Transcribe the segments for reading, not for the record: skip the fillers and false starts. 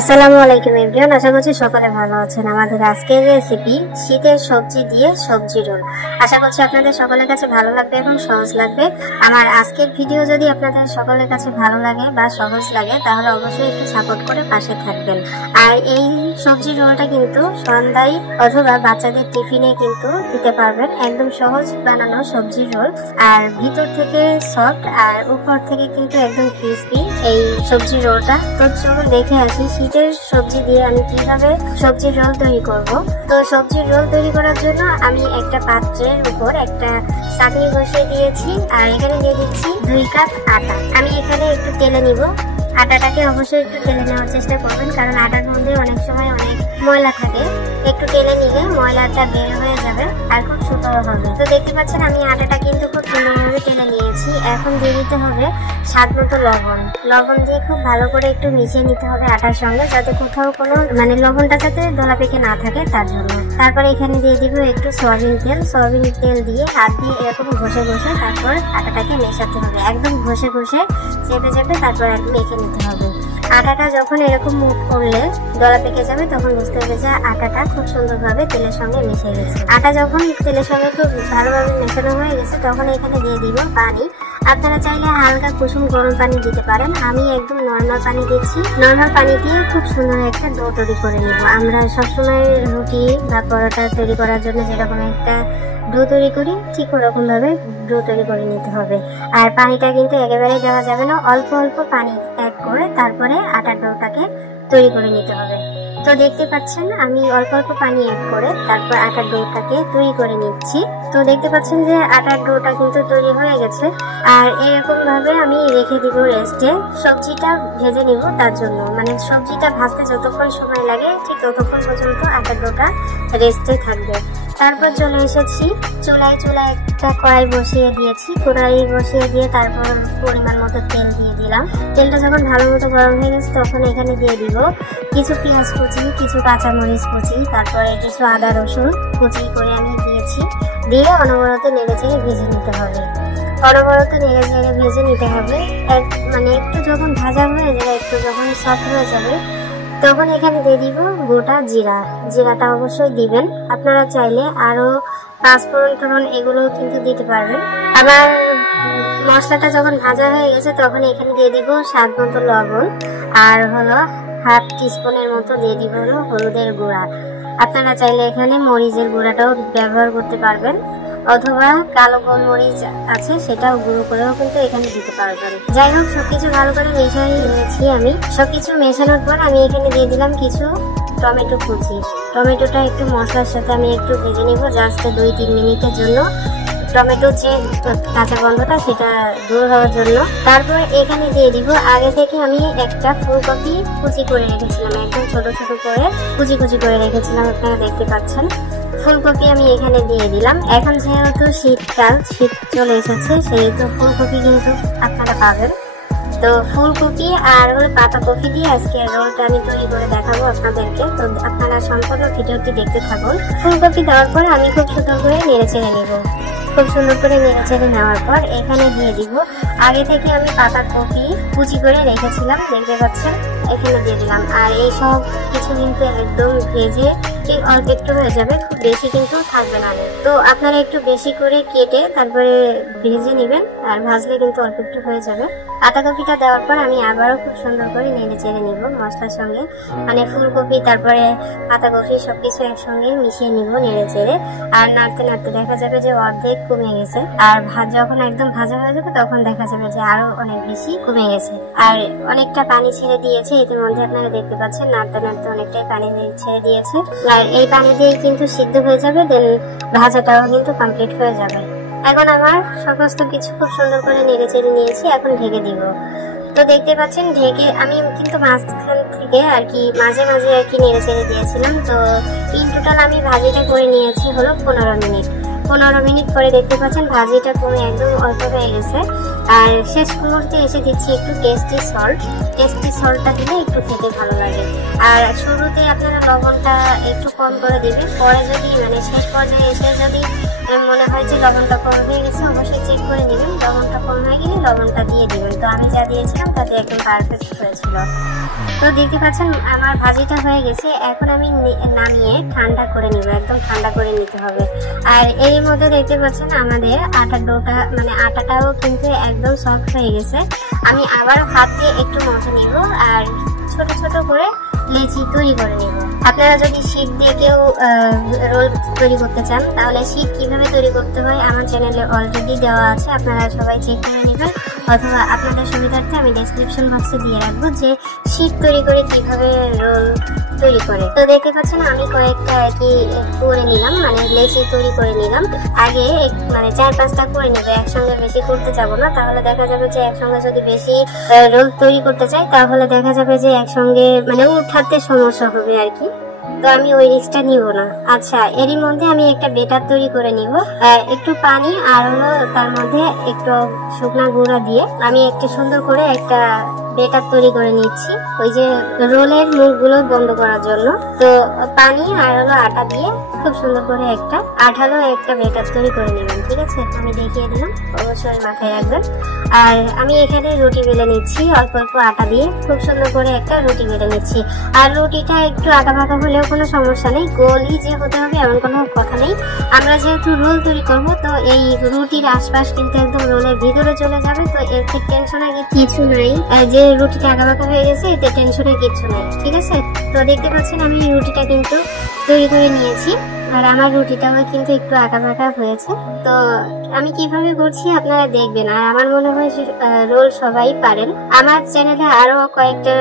আসসালামু আলাইকুম এভরিওয়ান, আশা করছি সকলে ভালো আছেন। আমাদের আজকের রেসিপি শীতের সবজি দিয়ে সবজি রোল। আশা করছি আপনাদের সকলের কাছে ভালো লাগবে এবং সহজ লাগবে। আমার আজকের ভিডিও যদি আপনাদের সকলের কাছে ভালো লাগে বা সহজ লাগে তাহলে অবশ্যই একটু সাপোর্ট করে পাশে থাকবেন। আর এই সবজি রোলটা কিন্তু সন্ধ্যায় অথবা বাচ্চাদের টিফিনে কিন্তু দিতে পারবেন। একদম সহজ বানানো সবজি রোল, আর ভিতর থেকে সফট আর উপর থেকে কিন্তু একদম ক্রিসপি এই সবজি রোলটা। তো চলুন দেখে আসি শীতের সবজি দিয়ে আমি কিভাবে সবজির রোল তৈরি করব। তো সবজির রোল তৈরি করার জন্য আমি একটা পাত্রের উপর একটা চাটনি বসিয়ে দিয়েছি, আর এখানে দিয়ে দিচ্ছি 2 কাপ আটা। আমি এখানে একটু তেলে নিব। আটাটাকে অবশ্যই একটু তেলে নেওয়ার চেষ্টা করবেন, কারণ আটার মধ্যে অনেক সময় অনেক ময়লা থাকে। একটু তেলে নিলে ময়লাটা বের হয়ে যাবে আর খুব সুন্দর হবে। তো দেখতে পাচ্ছেন আমি আটাটা কিন্তু খুব সুন্দরভাবে তেলে নিয়েছি। এখন দিয়ে দিতে হবে স্বাদ মতো লবণ দিয়ে খুব ভালো করে একটু মিশিয়ে নিতে হবে আটার সঙ্গে, যাতে কোথাও কোনো লবণটা যাতে দলা পেকে না থাকে তার জন্য। তারপরে এখানে দিয়ে দিব একটু সয়াবিন তেল দিয়ে হাত দিয়ে এরকম ঘষে তারপর আটাটাকে মেশাতে হবে। একদম ঘষে চেপে তারপর মেখে নিতে হবে। আটাটা যখন এরকম মুখ করলে দলা পেকে যাবে তখন বুঝতে হবে যে আটাটা খুব সুন্দরভাবে তেলের সঙ্গে মিশে গেছে। আটা যখন তেলের সঙ্গে খুব ভালোভাবে মেশানো হয়ে গেছে তখন এখানে দিয়ে দিব পানি। আপনারা চাইলে হালকা কুসুম গরম পানি দিতে পারেন। আমি একদম নর্মাল পানি দিচ্ছি। নর্মাল পানি দিয়ে খুব সুন্দর একটা ডো তৈরি করে নিব। আমরা সবসময় রুটি বা পরোটা তৈরি করার জন্য যেরকম একটা ডো তৈরি করি, ঠিক ওরকম ভাবে ডো তৈরি করে নিতে হবে। আর পানিটা কিন্তু একেবারে দেওয়া যাবে না, অল্প পানি অ্যাড করে তারপরে আটার ডোটাকে তৈরি করে নিতে হবে। তো দেখতে পাচ্ছেন আমি অল্প পানি অ্যাড করে তারপর আটার ডোটাকে তৈরি করে নিচ্ছি। তো দেখতে পাচ্ছেন যে আটার ডোটা কিন্তু তৈরি হয়ে গেছে। আর এরকম ভাবে আমি রেখে দিব রেস্টে। সবজিটা ভেজে নিব, তার জন্য সবজিটা ভাজতে যতক্ষণ সময় লাগে ঠিক ততক্ষণ পর্যন্ত আটার ডোটা রেস্টে থাকবে। তারপর চলে এসেছি চুলায় একটা কড়াই বসিয়ে দিয়েছি। কড়াই বসিয়ে দিয়ে তারপর পরিমাণ মতো তেল দিয়ে দিলাম। তেলটা যখন ভালো মতো গরম হয়ে গেছে তখন এখানে দিয়ে দিব কিছু পেঁয়াজ কুচি, কিছু কাঁচামরিচ কুচি, তারপরে কিছু আদা রসুন কুচি করে আমি দিয়েছি। দিয়ে অনবরত নেড়েচেড়ে ভেজে নিতে হবে। একটু যখন ভাজা হয়ে যাবে, একটু যখন সফট হয়ে যাবে তখন এখানে দিয়ে দিব গোটা জিরাটা অবশ্যই দিবেন। আপনারা চাইলে আরো পাঁচফোড়ন এগুলো কিন্তু দিতে পারবেন। আবার মশলাটা যখন ভাজা হয়ে গেছে তখন এখানে দিয়ে দিব স্বাদ মতো লবণ, আর হলো হাফ টিস্পুনের মতো দিয়ে দিব হলো হলুদের গুঁড়া। আপনারা চাইলে এখানে মরিচের গুঁড়াটাও ব্যবহার করতে পারবেন, অথবা কালো গোলমরিচ আছে সেটাও গুঁড়ো করেও কিন্তু এখানে দিতে পারবেন। যাই হোক, সবকিছু ভালো করে মিশিয়ে নিয়েছি আমি। সবকিছু মেশানোর পর আমি এখানে দিয়ে দিলাম কিছু টমেটো কুচি। টমেটোটা একটু মশলার সাথে আমি একটু ভেজে নিব, জাস্ট 2-3 মিনিটের জন্য। টমেটোর যে কাঁচা গন্ধটা সেটা দূর হওয়ার জন্য। তারপর এখানে দিয়ে দিব আগে থেকে আমি একটা ফুলকপি কুচি করে রেখেছিলাম, একদম ছোট করে কুচি করে রেখেছিলাম। আপনারা দেখতে পাচ্ছেন ফুলকপি আমি এখানে দিয়ে দিলাম। এখন যেহেতু শীত চলে এসেছে সেহেতু ফুলকপি কিন্তু আপনারা পাবেন। তো ফুলকপি আর পাতাকপি দিয়ে আজকে রোলটা আমি তৈরি করে দেখাবো আপনাদেরকে। তো আপনারা সম্পূর্ণ ভিডিওটি দেখতে থাকুন। ফুলকপি দেওয়ার পর আমি খুব সুন্দর করে নেড়েচেড়ে নেব। খুব সুন্দর করে নেড়েচেড়ে নেওয়ার পর এখানে দিয়ে দিব আগে থেকে আমি পাতাকপি কুচি করে রেখেছিলাম, দেখতে পাচ্ছেন এখানে দিয়ে দিলাম। আর এই সব কিছু কিন্তু একদম ভেজে অল্প একটু হয়ে যাবে, খুব বেশি কিন্তু থাকবে না। তো আপনারা একটু বেশি করে কেটে তারপরে ভেজে নেবেন, আর ভাজলে কিন্তু অল্প একটু হয়ে যাবে। পাতাকপিটা দেওয়ার পর আমি আবারও খুব সুন্দর করে নেড়েচেড়ে নিব মশলার সঙ্গে, ফুলকপি তারপরে পাতাকপি সবকিছু একসঙ্গে মিশিয়ে নিব নেড়েচেড়ে। আর নাড়তে দেখা যাবে যে অর্ধেক কমে গেছে, আর যখন একদম ভাজা হয়ে যাবে তখন দেখা যাবে যে আরো অনেক বেশি কমে গেছে। আর অনেকটা পানি ছেড়ে দিয়েছে ইতিমধ্যে, আপনারা দেখতে পাচ্ছেন নাড়তে অনেকটাই পানি ছেড়ে দিয়েছে। আর এই পানি দিয়ে কিন্তু সিদ্ধ হয়ে যাবে, দেন ভাজাটাও কিন্তু কমপ্লিট হয়ে যাবে। এখন আমার সমস্ত কিছু খুব সুন্দর করে নেড়েচেড়ে নিয়েছি, এখন ঢেকে দিব। তো দেখতে পাচ্ছেন ঢেকে আমি কিন্তু মাঝখান থেকে মাঝে নেড়েচেড়ে দিয়েছিলাম। তো ইন টোটাল আমি ভাজিটা করে নিয়েছি হলো 15 মিনিট। 15 মিনিট পরে দেখতে পাচ্ছেন ভাজিটা কমে একদম অল্প হয়ে গেছে। আর শেষ মুহূর্তে এসে দিচ্ছি একটু টেস্টি সল্টটা দিলে একটু খেতে ভালো লাগে। আর শুরুতে আপনারা লবণটা একটু কম করে দিবেন, পরে যদি মানে শেষ পর্যায়ে এসে যদি মনে হয় যে লবণটা কম হয়ে গেছে অবশ্যই চেক করে নেবেন। লবণটা কম হয়ে গেলে লবণটা দিয়ে দিবেন। তো আমি যা দিয়েছিলাম তাতে একদম পারফেক্ট হয়েছিল। তো দেখতে পাচ্ছেন আমার ভাজিটা হয়ে গেছে। এখন আমি নামিয়ে ঠান্ডা করে নিব, একদম ঠান্ডা করে নিতে হবে। আর এর মধ্যে দেখতে পাচ্ছেন আমাদের আটার ডোটা মানে আটাটাও কিন্তু একদম সফট হয়ে গেছে। আমি আবার হাত দিয়ে একটু মথে নিব আর ছোট ছোট করে লেচি তৈরি করে নেব। আপনারা যদি শীট দিয়ে কেউ রোল তৈরি করতে চান তাহলে শীট কিভাবে তৈরি করতে হয় আমার চ্যানেলে অলরেডি দেওয়া আছে, আপনারা সবাই চেক করে নেবেন। অথবা আপনাদের সুবিধার্থে আমি ডেসক্রিপশন বক্সে দিয়ে রাখবো যে শীট তৈরি করে কিভাবে রোল তৈরি করে। তো দেখতে পাচ্ছেন আমি কয়েকটা আর কি করে নিলাম, মানে লেচি তৈরি করে নিলাম। আগে মানে 4-5টা করে নেবে, একসঙ্গে বেশি করতে যাবো না, তাহলে দেখা যাবে যে একসঙ্গে যদি বেশি রোল তৈরি করতে চাই তাহলে দেখা যাবে যে একসঙ্গে মানে উঠাতে সমস্যা হবে আর কি। তো আমি ওই রিস্কটা নিব না। আচ্ছা, এরই মধ্যে আমি একটা বেটার তৈরি করে নিব। একটু পানি আর হলো তার মধ্যে একটু শুকনা গুঁড়া দিয়ে আমি একটু সুন্দর করে একটা বেটার তৈরি করে নিচ্ছি, ওই যে রোলের মুখগুলো বন্ধ করার জন্য। তো পানি আর হলো আটা দিয়ে খুব সুন্দর করে একটা আঠালো একটা বেটার তৈরি করে নেবেন। ঠিক আছে, আমি দেখিয়ে দিলাম, অবশ্যই মাথায় রাখবেন। আর আমি এখানে রুটি বেলে নিচ্ছি, অল্প অল্প আটা দিয়ে খুব সুন্দর করে একটা রুটি বেলে নিচ্ছি। আর রুটিটা একটু আঁকা বাঁকা হলেও কোনো সমস্যা নেই, গোলই যে হতে হবে এমন কোনো কথা নেই। আমরা যেহেতু রোল তৈরি করবো তো এই রুটির আশপাশ কিন্তু একদম রোলের ভিতরে চলে যাবে, তো এর টেনশনের কিছু নাই। যে রুটিটা আঁকা বাঁকা হয়ে গেছে এতে টেনশনের কিছু নেই। ঠিক আছে, তো দেখতে পাচ্ছেন আমি রুটিটা কিন্তু তৈরি করে নিয়েছি। আর আমার রুটিটাও কিন্তু একটু আঁকা বাঁকা হয়েছে। তো আমি কিভাবে করছি আপনারা দেখবেন। আর আমার মনে হয় রোল সবাই পারেন। আমার চ্যানেলে আরো কয়েকটা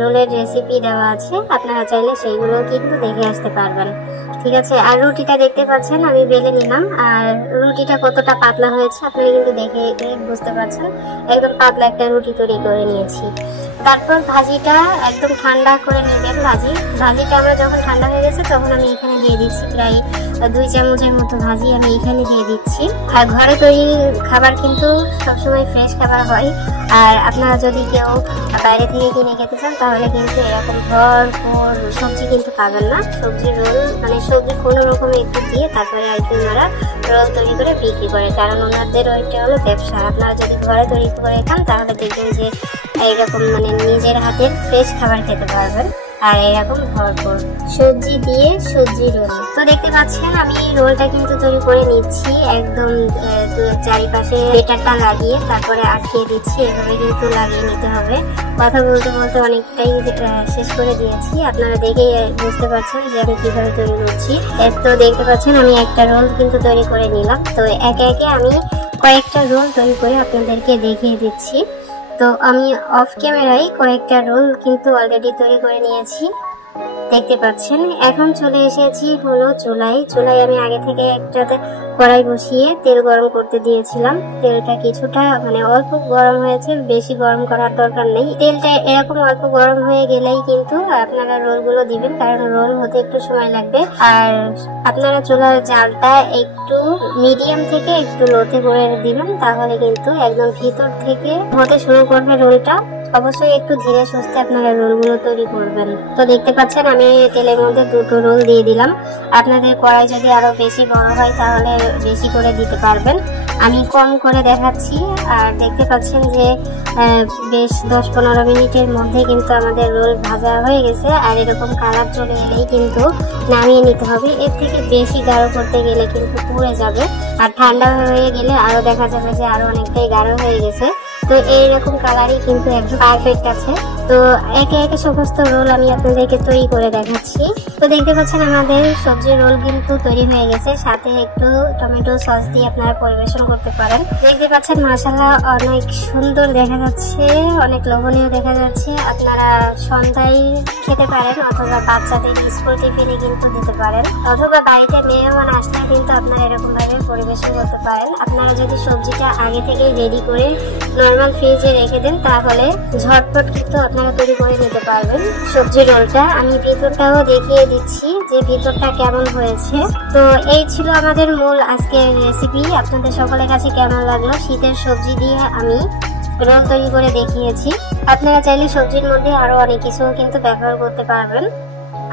রোলের রেসিপি দেওয়া আছে, আপনারা চাইলে সেইগুলো কিন্তু দেখে আসতে পারবেন। ঠিক আছে, আর রুটিটা দেখতে পাচ্ছেন আমি বেলে নিলাম। আর রুটিটা কতটা পাতলা হয়েছে আপনারা কিন্তু দেখে বুঝতে পারছেন, একদম পাতলা একটা রুটি তৈরি করে নিয়েছি। তারপর ভাজিটা একদম ঠান্ডা করে নেবেন। ভাজিটা আমরা যখন ঠান্ডা হয়ে গেছে তখন আমি এখানে দিয়ে দিচ্ছি প্রায় 2 চামচের মতো ভাজি আমি এখানে দিয়ে দিচ্ছি। আর ঘরে তৈরি খাবার কিন্তু সবসময় ফ্রেশ খাবার হয়। আর আপনারা যদি কেউ বাইরে থেকে কিনে খেতে চান তাহলে কিন্তু এরকম ভরপুর সবজি কিন্তু পাবেন না। সবজি রোল মানে সবজি কোনো রকম একটু দিয়ে তারপরে আর কি ওনারা রোল তৈরি করে বিক্রি করে, কারণ ওনাদের ওইটা হলো ব্যবসা। আপনারা যদি ঘরে তৈরি করে খান তাহলে দেখবেন যে এইরকম মানে নিজের হাতের ফ্রেশ খাবার খেতে পারবেন। আর এরকম ভরপুর সবজি দিয়ে সবজি রোল। তো দেখতে পাচ্ছেন আমি রোলটা কিন্তু তৈরি করে নিচ্ছি, একদম চারিপাশে বেটারটা লাগিয়ে তারপরে আটকে দিচ্ছি। এভাবে কিন্তু লাগিয়ে নিতে হবে। কথা বলতে বলতে অনেকটাই শেষ করে দিয়েছি, আপনারা দেখে বুঝতে পারছেন যে আমি কিভাবে তৈরি করছি। তো দেখতে পাচ্ছেন আমি একটা রোল কিন্তু তৈরি করে নিলাম। তো একে একে আমি কয়েকটা রোল তৈরি করে আপনাদেরকে দেখিয়ে দিচ্ছি। তো আমি অফ ক্যামেরায় কয়েকটা রোল কিন্তু অলরেডি তৈরি করে নিয়েছি, দেখতে পাচ্ছেন। এখন চলে এসেছি হলো চুলায় আমি আগে থেকে একটাতে কড়াই বসিয়ে তেল গরম করতে দিয়েছিলাম। তেলটা কিছুটা মানে অল্প গরম হয়েছে, বেশি গরম করার দরকার নেই। তেলটা এরকম অল্প গরম হয়ে গেলেই কিন্তু আপনারা রোলগুলো দিবেন, কারণ রোল হতে একটু সময় লাগবে। আর আপনারা চুলার জালটা একটু মিডিয়াম থেকে একটু লোতে করে দিবেন, তাহলে কিন্তু একদম ভিতর থেকে হতে শুরু করবে রোলটা। অবশ্যই একটু ধীরে সুস্থে আপনারা রোলগুলো তৈরি করবেন। তো দেখতে পাচ্ছেন আমি তেলের মধ্যে 2টো রোল দিয়ে দিলাম। আপনাদের কড়াই যদি আরো বেশি বড় হয় তাহলে বেশি করে দিতে পারবেন, আমি কম করে দেখাচ্ছি। আর দেখতে পাচ্ছেন যে বেশ 10-15 মিনিটের মধ্যে কিন্তু আমাদের রোল ভাজা হয়ে গেছে। আর এরকম কালার চলে এলেই কিন্তু নামিয়ে নিতে হবে, এর থেকে বেশি গাঢ় করতে গেলে কিন্তু পুড়ে যাবে। আর ঠান্ডা হয়ে গেলে আরো দেখা যাবে যে আরো অনেকটাই গাঢ় হয়ে গেছে। তো এইরকম কালারই কিন্তু একদম পারফেক্ট আছে। তো একে একে সমস্ত রোল আমি আপনাদেরকে তৈরি করে দেখাচ্ছি। তো দেখতে পাচ্ছেন আমাদের সবজি রোল কিন্তু তৈরি হয়ে গেছে, সাথে একটু টমেটো সস দিয়ে আপনারা পরিবেশন করতে পারেন। দেখতে পাচ্ছেন মাশাআল্লাহ অনেক সুন্দর দেখা যাচ্ছে, অনেক লোভনীয় দেখা যাচ্ছে। আপনারা সন্ধ্যায় খেতে পারেন অথবা বাচ্চাদের স্কুল টিফিনে কিন্তু দিতে পারেন, অথবা বাড়িতে মেহমান আসলে কিন্তু আপনারা এরকম ভাবে পরিবেশন করতে পারেন। আপনারা যদি সবজিটা আগে থেকেই রেডি করে নর্মাল ফ্রিজে রেখে দেন তাহলে ঝটপট কিন্তু আপনারা তৈরি করে নিতে পারবেন সবজি রোলটা। আমি ভিতরটাও দেখিয়ে দিচ্ছি যে ভিতরটা কেমন হয়েছে। তো এই ছিল আমাদের মূল আজকের রেসিপি। আপনাদের সকলের কাছে কেমন লাগলো? শীতের সবজি দিয়ে আমি রোল তৈরি করে দেখিয়েছি। আপনারা চাইলে সবজির মধ্যে আরো অনেক কিছু কিন্তু ব্যবহার করতে পারবেন।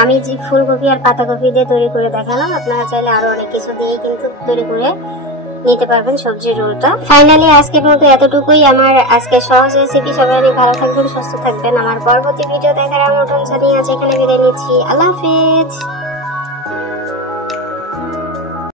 আমি যে ফুলকপি আর পাতাকপি দিয়ে তৈরি করে দেখালাম, আপনারা চাইলে আরো অনেক কিছু দিয়ে কিন্তু তৈরি করে নিতে পারবেন সবজির রোলটা। ফাইনালি আজকের মতো এতটুকুই আমার আজকে সহজ রেসিপি। সবাই অনেক ভালো থাকবেন, সুস্থ থাকবেন। আমার পরবর্তী ভিডিও দেখার আমন্ত্রণ জানিয়ে আজ এখানে বিদায় নিচ্ছি। আল্লাহ হাফেজ।